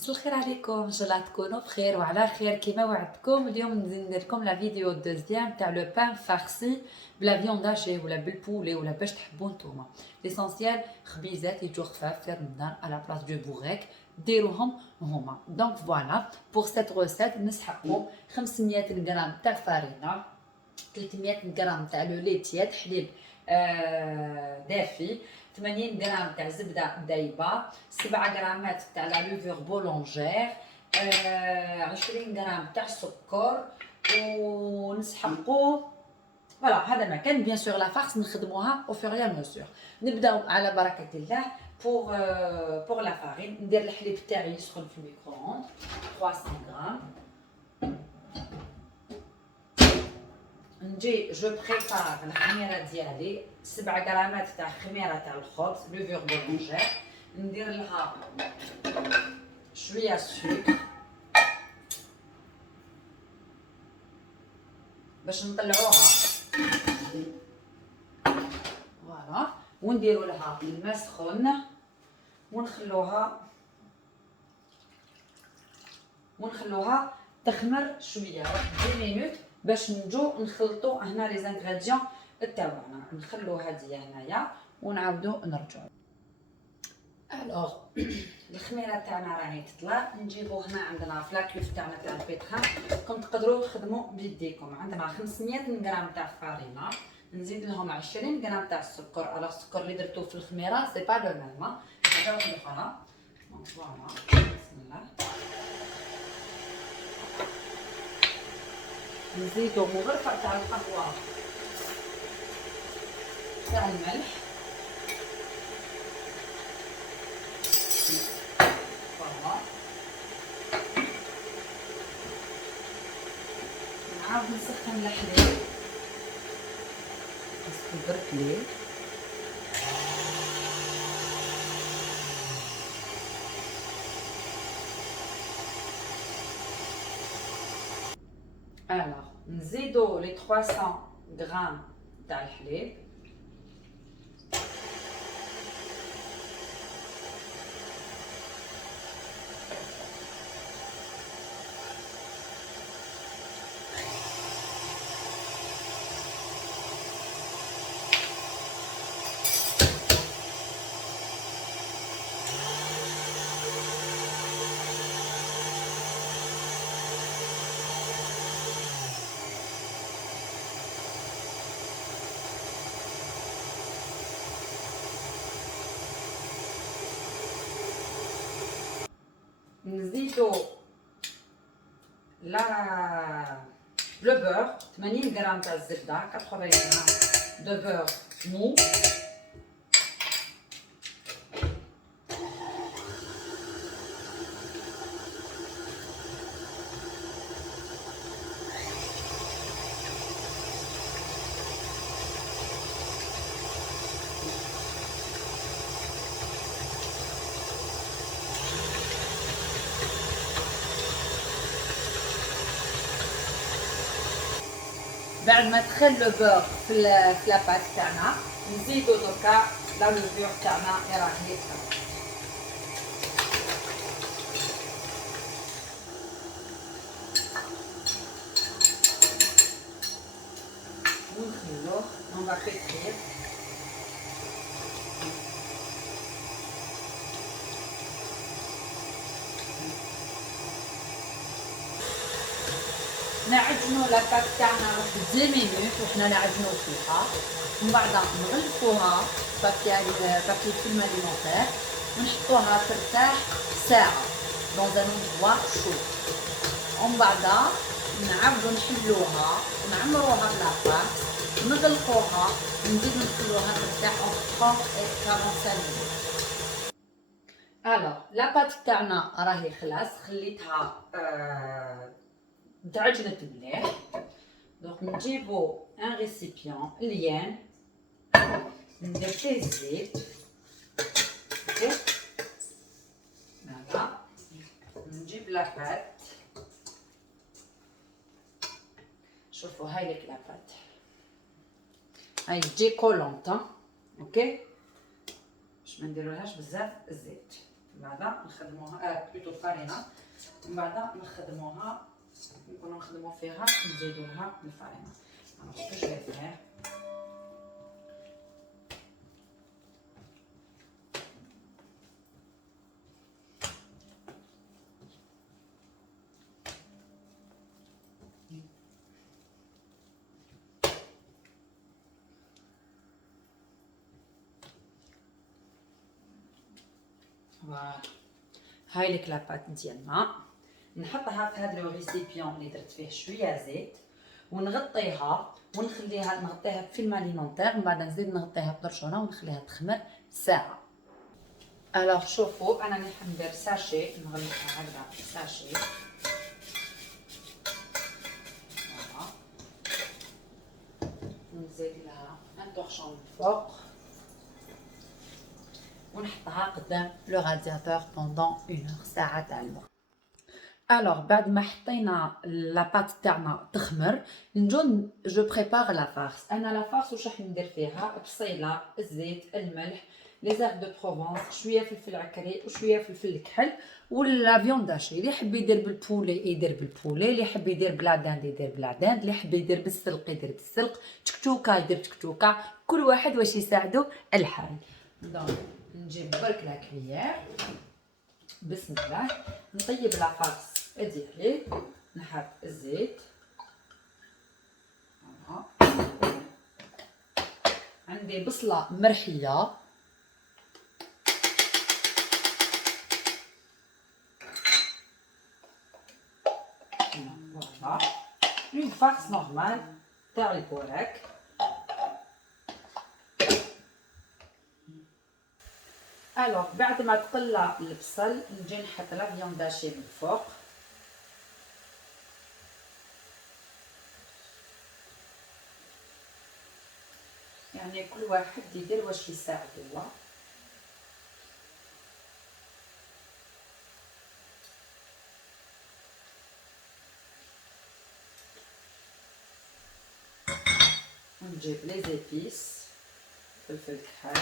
مساء الخير عليكم، ان شاء الله تكونوا بخير وعلى خير. كيما وعدتكم اليوم ندير لكم لا فيديو دوزيام تاع لو بان فارسي بلا فيوند هاشي ولا بالبولي ولا باش تحبوا نتوما. ليسونسيال خبيزات يجوا خفاف في رمضان على بلاص دو بوغيك ديروهم هما. دونك فوالا بور سيت روسيت نسحقوا 500 غرام تاع فارينه، 300 غرام تاع لو ليتيات حليب دافي، 80 غرام تاع زبده دايبه، 7 غرامات تاع لا لوفور بولونجير، 20 غرام تاع سكر، ونسحقوا. فوالا هذا ما كان. بيان سور لا فارس نخدموها او فور يا مسور. نبداو على بركه الله. بور لا فارين ندير الحليب تاعي يسخن في الميكرووند 300 غرام. نجي جو بريبار الخميره ديالي 7 غرامات تاع خميره تاع الخبز لوفور بولونجير، ندير لها شويه سكر باش نطلعوها. فوالا ونديروا لها الماء سخون ونخلوها تخمر شويه 10 مينوت باش نجو نخلطوا هنا لي زانغريديون تاعنا. نخلو هذه هنايا ونعاودو نرجعو. الوغ الخميره تاعنا راهي تطلع. نجيبو هنا عندنا في لاكيوف تاعنا تاع البيتخام. راكم تقدروا تخدموا بيديكم. عندنا 500 غرام تاع فارينه، نزيد لهم 20 غرام تاع السكر. الوغ السكر اللي درتو في الخميره سي با لو ميم، حاجه اخرى. دونك فوالا بسم الله. نزيدو مغرفه تاع القهوه تاع الملح. فوالا نعاود نسخن الحليب باسكو درت ليه. الوغ نزيدو لي 300 غرام تاع الحليب. نزيدو لو بور 80 غرام تاع الزبده، 80 غرام دو بور مو. بعد ما دخل لو بور في لاباط تاعنا نزيدو دركا لا لوفور تاعنا راهي ونخلوه اون با بيترير. نعجنو لاباط تاعنا 10 مينوت وحنا نعجنو فيها. من بعد نغلفوها بابي فيلم اليمونتير ونحطوها ترتاح ساعه دون ان اندروا شو. ومن بعد نعاودو نحلوها ونعمروها بلاطاط نغلقوها ونزيدو نخلوها ترتاح اون 30 و 45 مينوت. الوغ لاباط تاعنا راهي خلاص خليتها تعجنت مليح. دونك نجيبو ان ريسيبيون ليان ندير فيه الزيت. اوكي فوالا نجيب لاباط. شوفوا هاي لك لاباط هاي تجي كولونط. اوكي باش ما نديرولهاش بزاف الزيت. بعدا نخدموها بلوتو الفارينه، ومن بعد نخدموها نكونو نخدمو فيها نزيدوها الفارينه. جو في فير فوالا. هاي الكلابات ديالنا نحطها في هذا لو ريسيبيون اللي درت فيه شويه زيت، ونغطيها ونخليها نغطيها بفيلم اليمونتير، من بعد نزيد نغطيها بطرشونه ونخليها تخمر ساعه. الوغ شوفوا انا راح ندير ساشي، نغلقها هكذا ساشي. فوالا نزيد لها ان طورشون من فوق ونحطها قدام لو رادياتور بوندون 1 اور ساعه تاع الوقت. الوغ بعد ما حطينا لاباط تاعنا تخمر نجو جو بريبار لا فارس. انا لا فارس واش راح ندير فيها؟ بصيله، الزيت، الملح، لي زير دو بروفونس، شويه فلفل عكري وشويه فلفل الكحل ولا فيوند هاشي. اللي يحب يدير بالبولي يدير بالبولي، اللي يحب يدير بلا داند يدير بلا داند، اللي يحب يدير بالسلق يدير بالسلق، تكتوكه يدير تكتوكه، كل واحد واش يساعدو الحال. دونك نجيب برك لا كليير، بسم الله، نطيب لا فارس ديالي، نحط الزيت. عندي بصله مرحيه، فوالا اون فارس نورمال تاع البوراك. الوغ بعد ما تقلى البصل نجي نحط لا فيوند هاشي من فوق، يعني كل واحد يدير واش يساعدو. ونجيب لي زيبيس، فلفل كحل،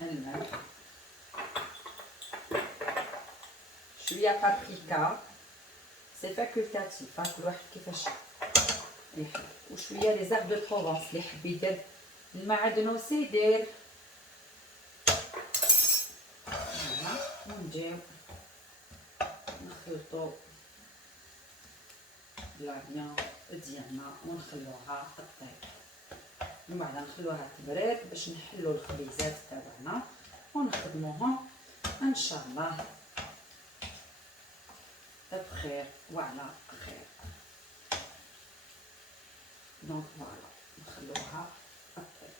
الملح، شويه بابريكا سي فاكولتاتيف، كل واحد كيفاش يحب، وشويه لي زير دو بروفونس اللي يحب يدير المعدنوس يدير. فوالا ونجيو نخلطو لا فيان ديالنا ونخلوها طيب، من بعد نخلوها تبرد باش نحلو الخبيزات تاعنا ونخدموهم ان شاء الله بخير وعلى خير. دونك فوالا نخلوها طيب.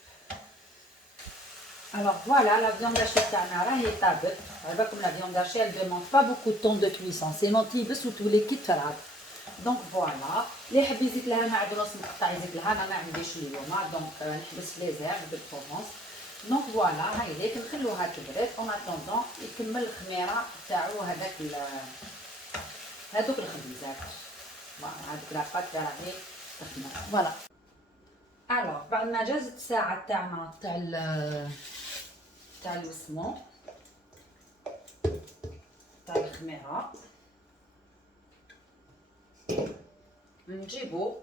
الوغ فوالا لا فيوند هاشي تاعنا راهي طابت. على بالكم لا فيوند هاشي elle demande pas beaucoup de temps de cuisson، سي نون تيبس وتولي كي تفرغ. دونك فوالا اللي يحب يزيد لها معدنوس مقطع يزيد لها، انا ما عنديش اليوم دونك نحبس لي زير دو بروفونس. دونك فوالا هاي ليك نخلوها تبرد اون اتوندون يكمل الخميره تاعو هذوك الخبيزات. فوالا هذوك لاباط راهي تخمر. فوالا الوغ بعد ما جازت الساعه تاعنا تاع الوسمو تاع الخميره، نجيبو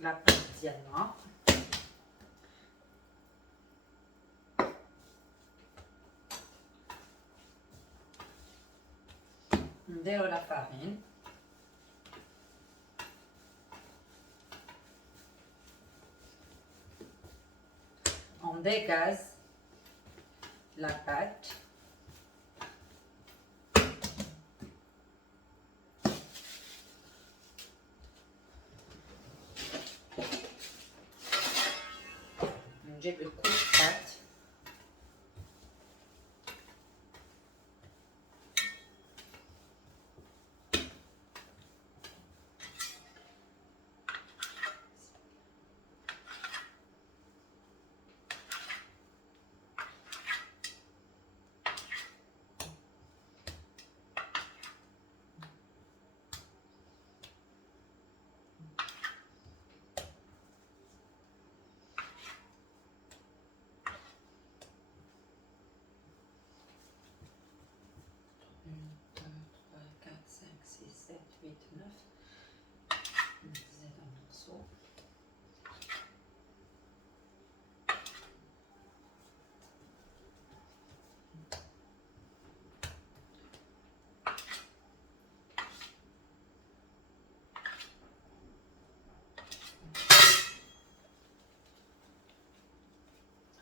لاباط ديالنا، نديرو لا فارين، on dégage la pâte, نجيب الكوش بات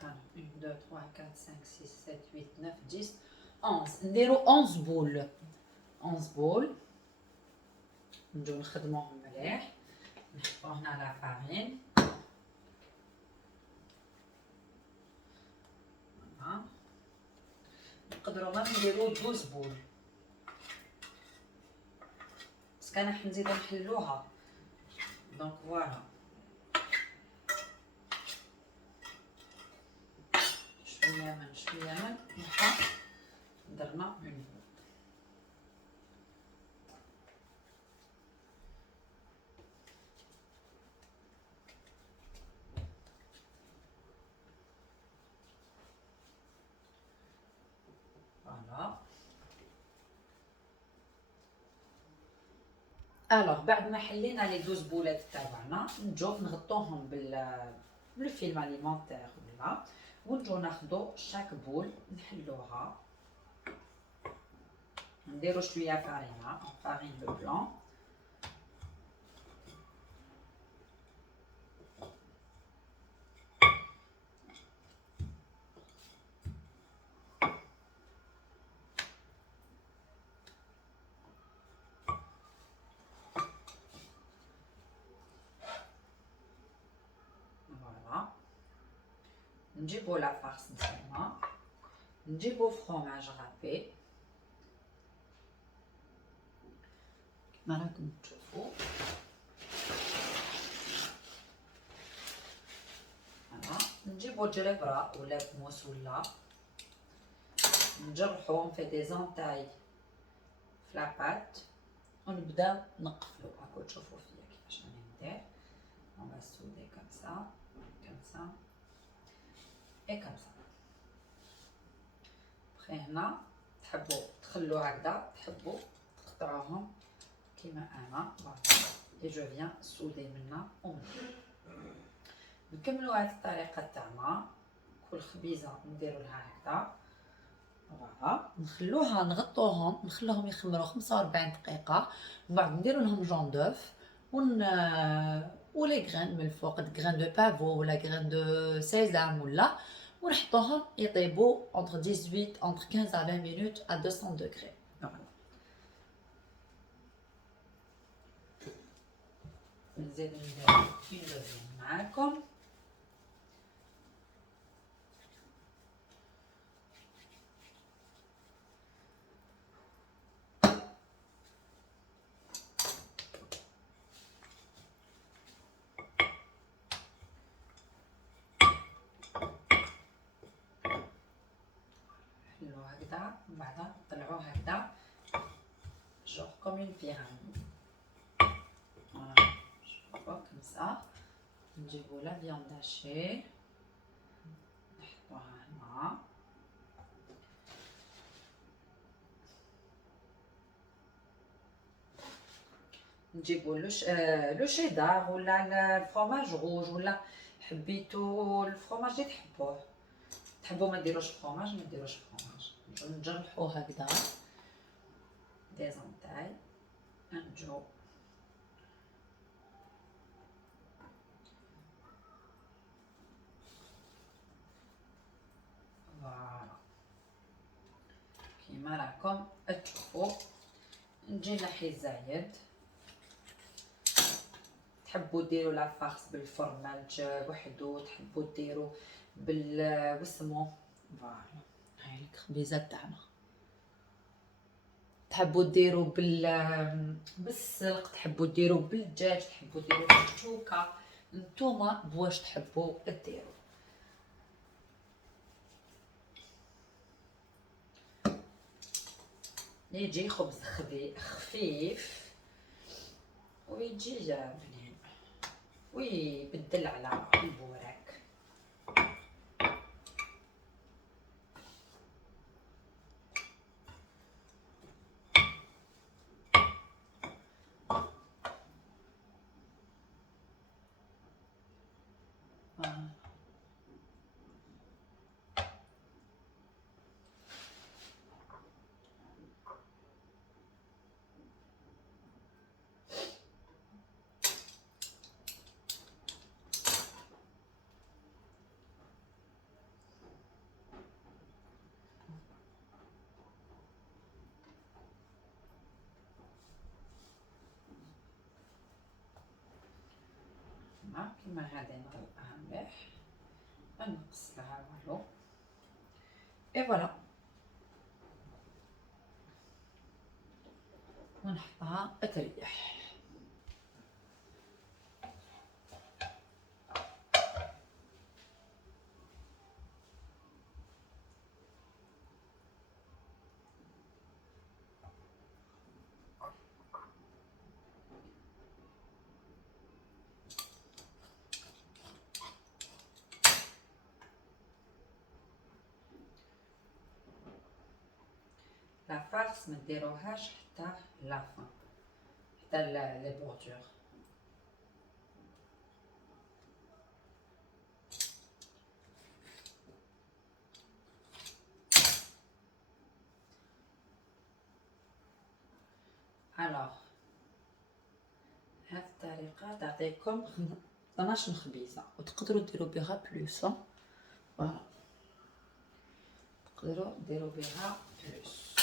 1 2 3 4 5 6 7 8 9 10 11. نديرو 11 بول. 11 بول. نجيو نخدموهم مليح. نحطو هنا لا فارين. نقدروا ما نديرو 12 بول، بس كان راح نزيدو نحلوها. دونك فوالا شويه من شويه من نحط. درنا اون بول. فوالا. الوغ بعد ما حلينا لي 12 بولات تاعنا نجو نغطوهم بالفيلم اليمونتير ولا، ونجو ناخدو شاك بول نحلوها. نديرو شويه فارينه، فارين لو بلون. فوالا. نجيبو لا فارس نتاعنا، نجيبو فروماج غابي كما راكم تشوفوا. نجيبو جربرة ولا بموس ولا نجرحوهم في دي زونتاي في لاباط ونبداو نقفلو. هاكو تشوفوا فيا كيفاش راني ندير. اون با سودي كوم سا كوم سا اي كوم سا. بخي هنا تحبوا تخلو هكذا، تحبوا تقطعوهم كيما انا. فوالا اي جو فيان سودي منا ومنا. نكملو هاد الطريقه تاعنا. كل خبيزه نديرو لها هكذا. فوالا نخلوها نغطوهم، نخلوهم يخمروا 45 دقيقه. من بعد نديرو لهم جون دوف ولي غران من الفوق، غران دو بافو ولا غران دو سيزام ولا، ونحطوهم يطيبوا entre 18 entre 15 à 20 minutes à 200 degrés. فوالا نزيدو نديرو اون دوزيام معاكم. نحلو هكذا، من بعد نطلعوه هكذا جور كوم اون بيراميد. فوالا شوفوا كوم سا. نجيبو لا فياند هاشي نحطوها هنا. نجيبو لو شيدار ولا الفرomاج روج، ولا حبيتو الفرomاج اللي تحبوه. تحبوا ما ديروش فرomاج ما ديروش فرomاج. نجرحوه هكذا دي زونتاي. نجو فوالا كيما راكم تشوفوا. نجي نحي الزايد. تحبوا ديروا لا فارس بالفرماج وحدو، تحبوا ديروا واسمو. فوالا هاي الخبيزه تاعنا. تحبوا ديروا بالسلق، تحبوا ديروا بالدجاج، تحبوا ديروا بالشوكه. نتوما بواش تحبوا ديروا. يجي خبز خفيف ويجي بنين ويبدل على البوراك. فوالا كيما غادي نغلقها مليح ما نقص لها والو اي فوالا ونحطها تريح. لا فارس ما ديروهاش حتى لافان حتى لي بوردور. الوغ هاد الطريقه تعطيكم 12 خبيزه وتقدروا ديروا بها بلوس. فوالا تقدروا ديروا بها بلوس.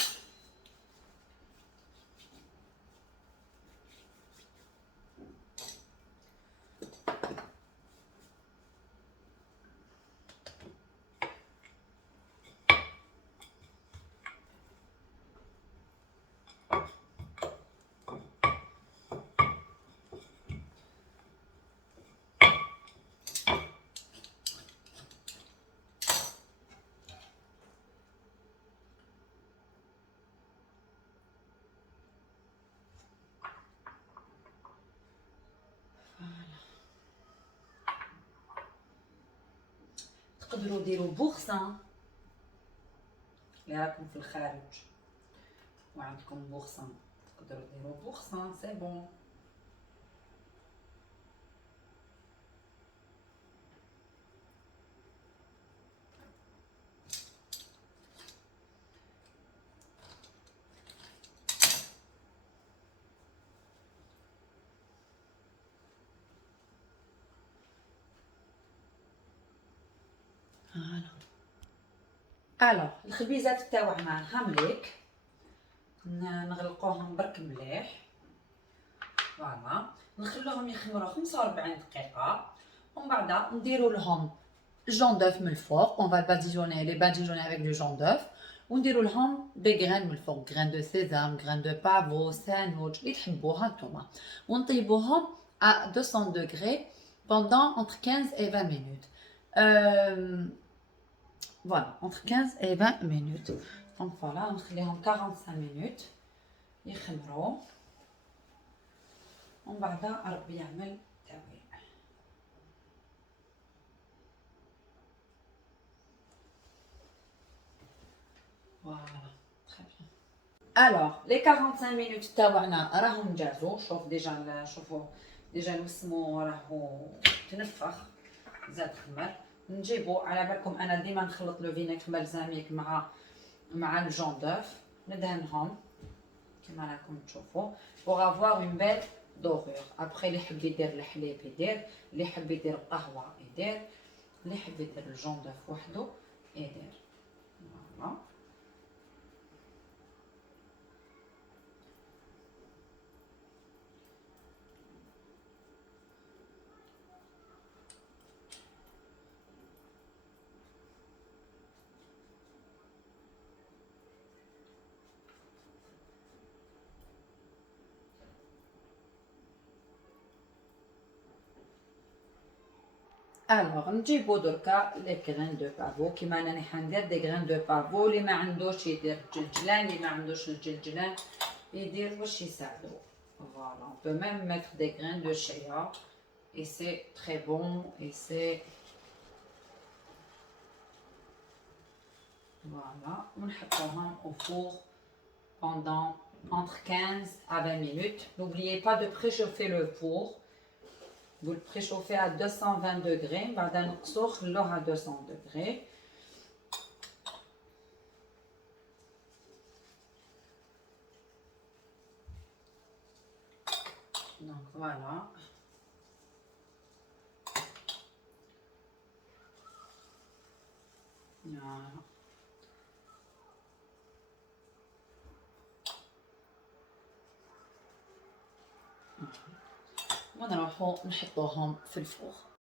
تقدروا ديروا بورسان اللي راكم في الخارج وعندكم بورسان تقدروا ديروا بورسان سي بون. الوغ الخبيزات تاوعنا هامليك نغلقوهم برك مليح. فوالا نخلوهم يخمروا 45 دقيقه ومن بعد نديروا لهم جون دوف من الفوق. اون فا باديجوني لي باديجوني افيك دو جون دوف ونديروا لهم دي غران من الفوق، غران دو سيزام، غران دو بافو، ساندويتش اللي تحبوها نتوما ونطيبوهم à 200 degrés pendant entre 15 et 20 minutes. Voilà, entre 15 et 20 minutes. Donc voilà, نخليهم 45 minutes يخمروا ومن بعد ربي يعمل تاويل. Voilà, très bien. Alors, les 45 minutes تاوعنا راهم جازوا. شوف ديجا شوفوا ديجا نسمو راهو تنفخ زاد خمر. نجيبو على بالكم انا ديما نخلط لو فينيغ بلزاميك مع الجون دوف ندهنهم كما راكم تشوفوا pour avoir une belle dorure. après اللي يحب يدير الحليب يدير، اللي يحب يدير القهوه يدير، اللي يحب يدير الجون دوف وحده يدير. فوالا الوغ نجيبو دركا لي غران دو بافو كيما راني حندير دي غران دو بافو. اللي ما عندوش يدير الجلجلان، اللي ما عندوش الجلجلان يدير واش يساعدو. فوالا on peut même mettre des graines de chia et c'est très bon et c'est voilà. ونحطوهم au four pendant entre 15 à 20 minutes. N'oubliez pas de préchauffer le four. Vous le préchauffez à 220 degrés. بعد نقصوه خلوه à 200 degrés. Donc voilà. Voilà. ونروحوا نحطوهم في الفوغ.